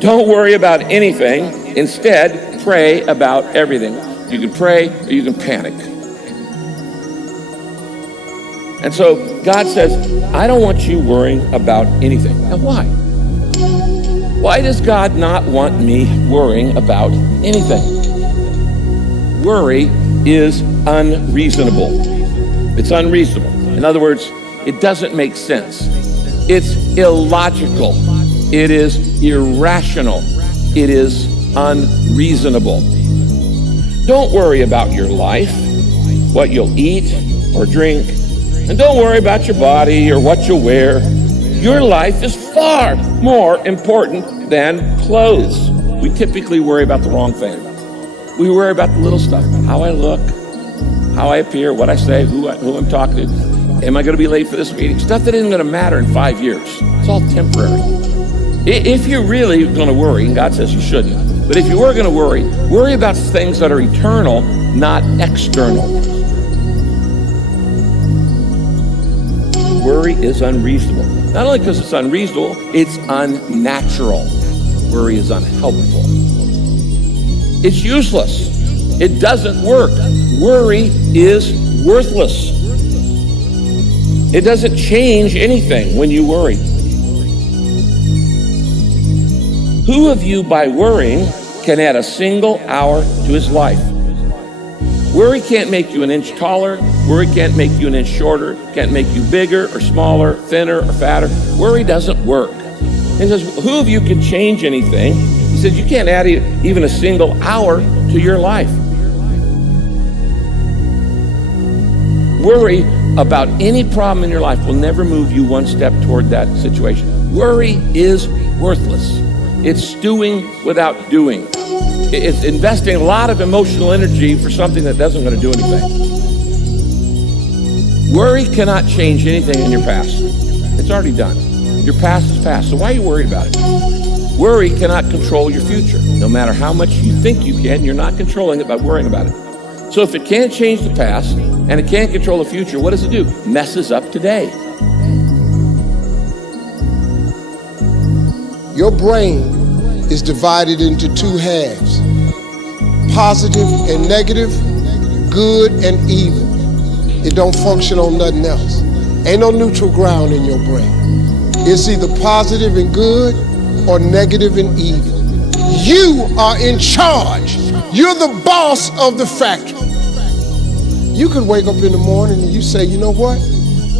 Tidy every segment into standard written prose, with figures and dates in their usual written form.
Don't worry about anything. Instead, pray about everything. You can pray or you can panic. And so God says, I don't want you worrying about anything. Now why? Why does God not want me worrying about anything? Worry is unreasonable. It's unreasonable. In other words, it doesn't make sense. It's illogical. It is irrational. It is unreasonable. Don't worry about your life, what you'll eat or drink, and don't worry about your body or what you'll wear. Your life is far more important than clothes. We typically worry about the wrong thing. We worry about the little stuff, how I look, how I appear, what I say, who I'm talking to. Am I going to be late for this meeting? Stuff that isn't going to matter in 5 years. It's all temporary. If you're really going to worry, and God says you shouldn't, but if you were going to worry about things that are eternal, not external. Worry is unreasonable. Not only because it's unreasonable, it's unnatural. Worry is unhelpful. It's useless. It doesn't work. Worry is worthless. It doesn't change anything when you worry. Who of you, by worrying, can add a single hour to his life? Worry can't make you an inch taller. Worry can't make you an inch shorter. Can't make you bigger or smaller, thinner or fatter. Worry doesn't work. He says, who of you can change anything? He says, you can't add even a single hour to your life. Worry about any problem in your life will never move you one step toward that situation. Worry is worthless. It's doing without doing. It's investing a lot of emotional energy for something that doesn't going to do anything. Worry cannot change anything in your past. It's already done. Your past is past, so why are you worried about it? Worry cannot control your future. No matter how much you think you can, you're not controlling it by worrying about it. So if it can't change the past and it can't control the future, what does it do? Messes up today. Your brain is divided into two halves, positive and negative, good and evil. It don't function on nothing else. Ain't no neutral ground in your brain. It's either positive and good or negative and evil. You are in charge. You're the boss of the factory. You could wake up in the morning and you say, you know what?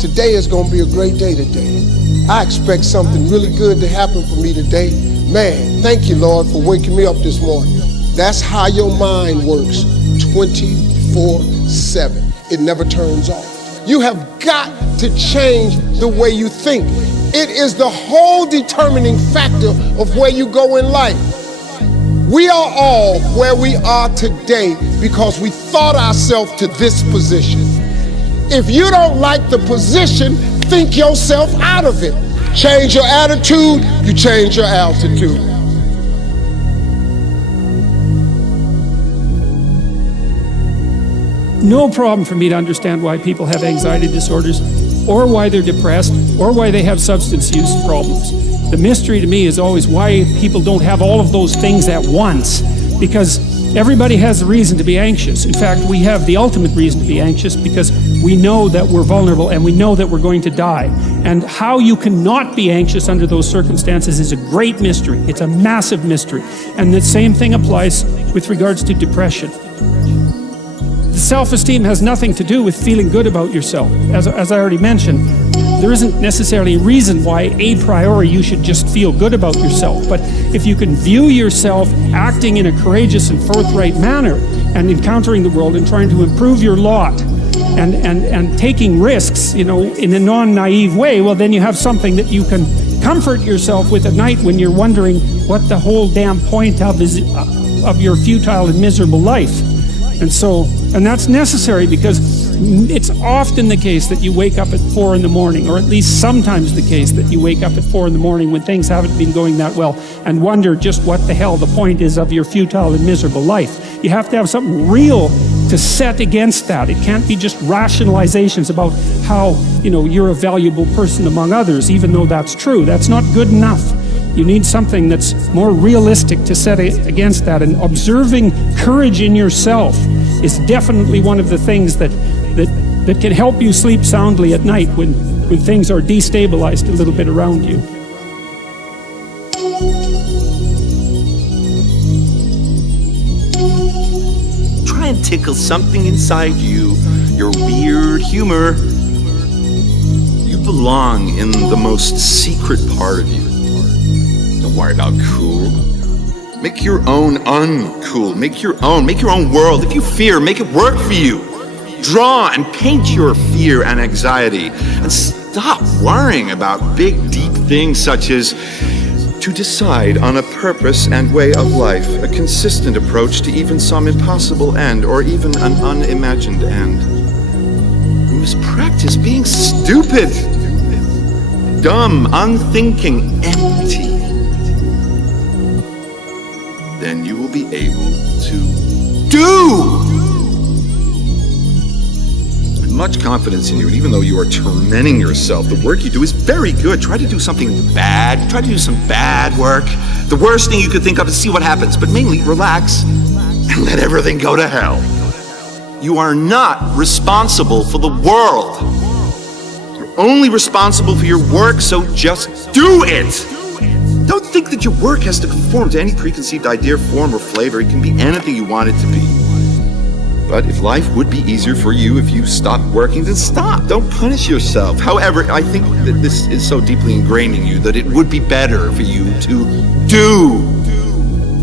Today is gonna be a great day today. I expect something really good to happen for me today. Man, thank you, Lord, for waking me up this morning. That's how your mind works 24/7. It never turns off. You have got to change the way you think. It is the whole determining factor of where you go in life. We are all where we are today because we thought ourselves to this position. If you don't like the position, think yourself out of it. Change your attitude, you change your altitude. No problem for me to understand why people have anxiety disorders, or why they're depressed, or why they have substance use problems. The mystery to me is always why people don't have all of those things at once, because everybody has a reason to be anxious. In fact, we have the ultimate reason to be anxious because we know that we're vulnerable and we know that we're going to die. And how you cannot be anxious under those circumstances is a great mystery. It's a massive mystery. And the same thing applies with regards to depression. Self-esteem has nothing to do with feeling good about yourself. As I already mentioned, there isn't necessarily a reason why a priori you should just feel good about yourself. But if you can view yourself acting in a courageous and forthright manner and encountering the world and trying to improve your lot and taking risks, in a non-naive way, well, then you have something that you can comfort yourself with at night when you're wondering what the whole damn point of your futile and miserable life. And that's necessary because it's often the case that you wake up at 4 a.m, or at least sometimes the case that you wake up at 4 a.m. when things haven't been going that well and wonder just what the hell the point is of your futile and miserable life. You have to have something real to set against that. It can't be just rationalizations about how, you're a valuable person among others, even though that's true. That's not good enough. You need something that's more realistic to set against that. And observing courage in yourself is definitely one of the things that can help you sleep soundly at night when things are destabilized a little bit around you. Try and tickle something inside you, your weird humor. You belong in the most secret part of you. Don't worry about cool. Make your own uncool. Make your own world. If you fear, make it work for you. Draw and paint your fear and anxiety, and stop worrying about big, deep things such as to decide on a purpose and way of life, a consistent approach to even some impossible end or even an unimagined end. You must practice being stupid, dumb, unthinking, empty. Then you will be able to do. Much confidence in you, and even though you are tormenting yourself, the work you do is very good. Try to do something bad. Try to do some bad work. The worst thing you could think of is see what happens, but mainly relax and let everything go to hell. You are not responsible for the world. You're only responsible for your work, so just do it. Don't think that your work has to conform to any preconceived idea, form, or flavor. It can be anything you want it to be. But if life would be easier for you if you stopped working, then stop. Don't punish yourself. However, I think that this is so deeply ingrained in you that it would be better for you to do.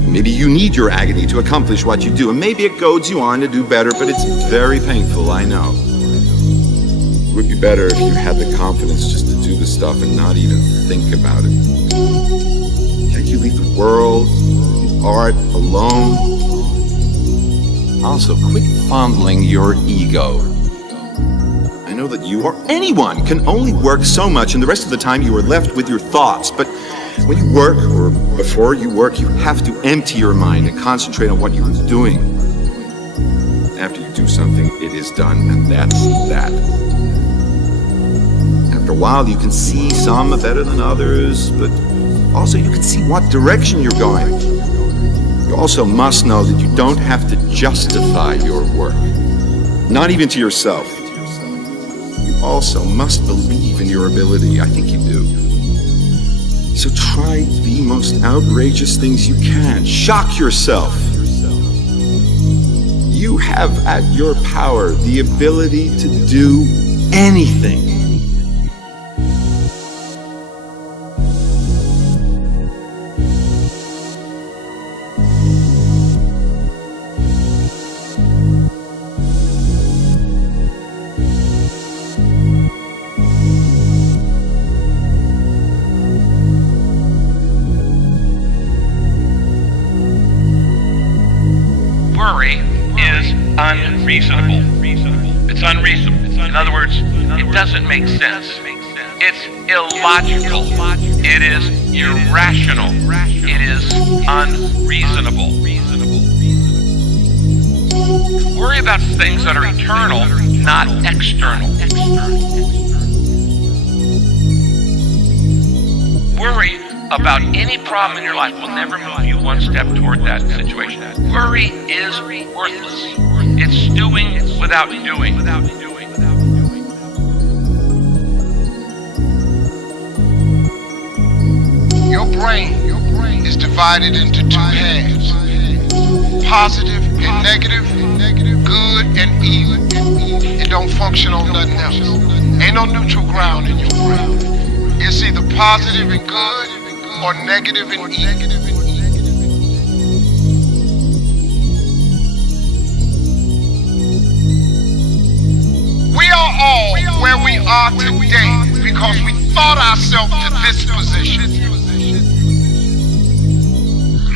Maybe you need your agony to accomplish what you do, and maybe it goads you on to do better, but it's very painful, I know. It would be better if you had the confidence just to do the stuff and not even think about it. Can't you leave the world, art alone? Also, quit fondling your ego. I know that you or anyone can only work so much, and the rest of the time you are left with your thoughts. But when you work, or before you work, you have to empty your mind and concentrate on what you are doing. After you do something, it is done, and that's that. After a while, you can see some are better than others, but also you can see what direction you're going. You also must know that you don't have to justify your work, not even to yourself. You also must believe in your ability. I think you do. So try the most outrageous things you can. Shock yourself. You have at your power the ability to do anything. Worry is unreasonable. It's unreasonable. In other words, it doesn't make sense. It's illogical. It is irrational. It is unreasonable. Worry about things that are eternal, not external. Worry about any problem in your life will never move you one step toward that situation. Worry is worthless. It's doing without doing. Your brain is divided into two halves: positive and negative, good and evil. It don't function on nothing else. Ain't no neutral ground in your brain. It's either positive and good or negative and evil. We are all where we are today because we thought ourselves to this position.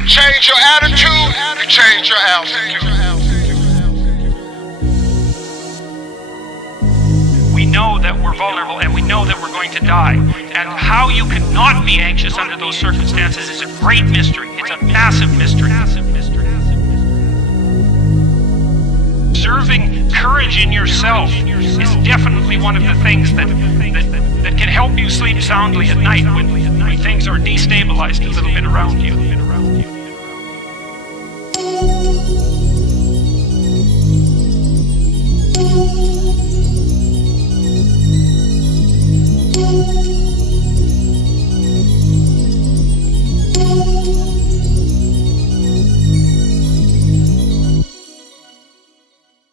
Change your attitude, you change your altitude. We know that we're vulnerable and we know that we're going to die. And how you cannot be anxious under those circumstances is a great mystery. It's a massive mystery. Observing courage in yourself is definitely one of the things that can help you sleep soundly at night when things are destabilized a little bit around you.